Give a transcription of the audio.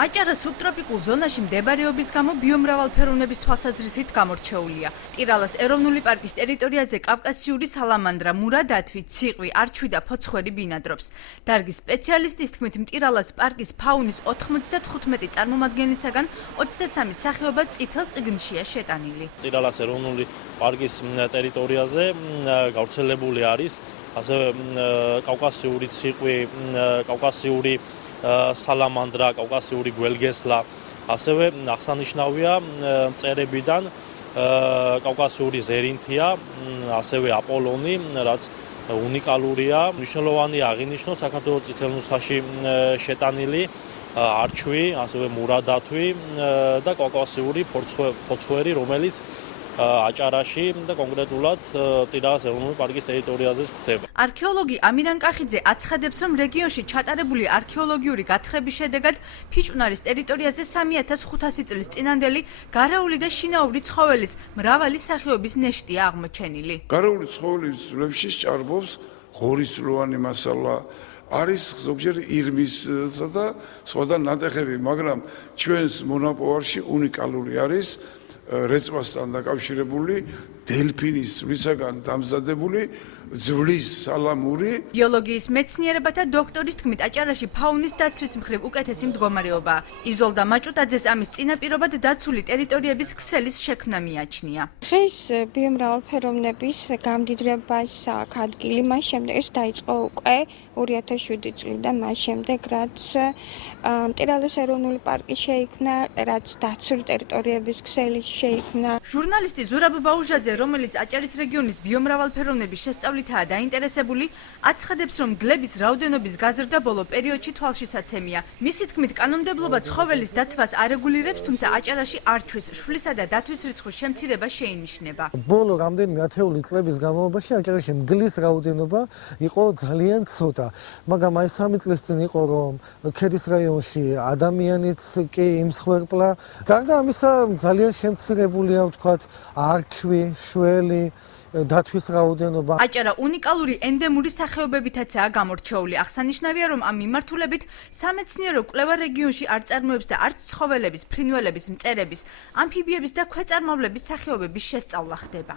აჭარა სუბტროპიკულ ზონაში მდებარეობის გამო ბიომრავალფეროვნების თვალსაზრისით გამორჩეულია. ტირალას ეროვნული პარკის ტერიტორიაზე კავკასიური სალამანდრა, მურა დათვი, ციყვი, არჩვი და ფოცხვერი ბინადრობს. დარგის სპეციალისტის თქმით, ტირალას პარკის ფაუნის 95 წარმომადგენლისაგან 23 სახეობა წითელ წიგნშია შეტანილი. ტირალას ეროვნული პარკის ტერიტორიაზე გავრცელებული არის ასევე კავკასიური ციყვი, კავკასიური სალამანდრა, კავკასიური გველგესლა, ასევე აღსანიშნავია მწერებიდან კავკასიური ზერინთია, ასევე აპოლონი, რაც უნიკალურია. მნიშვნელოვანი აღინიშნოს საქართველოს წითელ ნუსხაში შეტანილი არჩვი, ასევე მურა დათვი და კავკასიური ფოცხვერი, რომელიც აჭარაში და კონკრეტულად ტირალას ეროვნული პარკის ტერიტორიაზე გვხვდება. არქეოლოგი ამირან კახიძე აცხადებს, რომ რეგიონში ჩატარებული არქეოლოგიური გათხრების შედეგად ფიჭვნარის ტერიტორიაზე 3500 წლის წინანდელი გარეული და შინაური ცხოველის მრავალი სახეობის ნეშტია აღმოჩენილი. გარეული ცხოველის ძვლებში ჭარბობს ღორისწლოვანი მასალა, არის ზოგჯერ ირმისა და სხვა ნატეხები, მაგრამ ჩვენს მონაპოვარში უნიკალური არის რეწმასთან დაკავშირებული დელფინის ზვლისაგან დამზადებული ძვლის სალამური. ბიოლოგიის მეცნიერებათა დოქტორის თქმით, აჭარაში ფაუნის დაცვის მხრივ უკეთესი მდგომარეობაა. იზოლდა მაჭუტაძეს ამის წინაპირობად დაცული ტერიტორიების ქსელის შექმნა მიაჩნია. დღეს ბიომრავალფეროვნების გამდიდრებას აქვს ადგილი, მას შემდეგ ეს დაიწყო უკვე 2007 წლიდან, მას შემდეგ რაც ტირალას ეროვნული პარკი შეიქმნა, რაც დაცული ტერიტორიების ქსელი შეიქმნა. ჟურნალისტი ზურაბ ბაუჟაძე, რომელიც აჭარის რეგიონის ბიომრავალფეროვნების შესწავლითაა დაინტერესებული, აცხადებს, რომ გლების რაოდენობის გაზრდა ბოლო პერიოდში თვალშისაცემია. მისი თქმით, კანონმდებლობა ცხოველის დაცვას არეგულირებს, თუმცა აჭარაში არჩვის, შვლისა და დათვის რიცხვის შემცირება შეინიშნება. ბოლო რამდენიმე ათეული წლების განმავლობაში აჭარაში მგლის რაოდენობა იყო ძალიან ცოტა, მაგრამ აი 3 წლის წინ იყო, რომ ქედის რაიონში ადამიანიც კი იმსხვერპლა. გარდა ამისა, ძალიან შემცირებულია, ვთქვათ, არჩვი, შველი, დათვის რაოდენობა. აჭარა უნიკალური ენდემური სახეობებითაცაა გამორჩეული. აღსანიშნავია, რომ ამ მიმართულებით სამეცნიერო კვლევა რეგიონში არ წარმოებს და არც ცხოველების, ფრინველების, მწერების, ამფიბიების და ქვეწარმავლების სახეობების შესწავლა ხდება.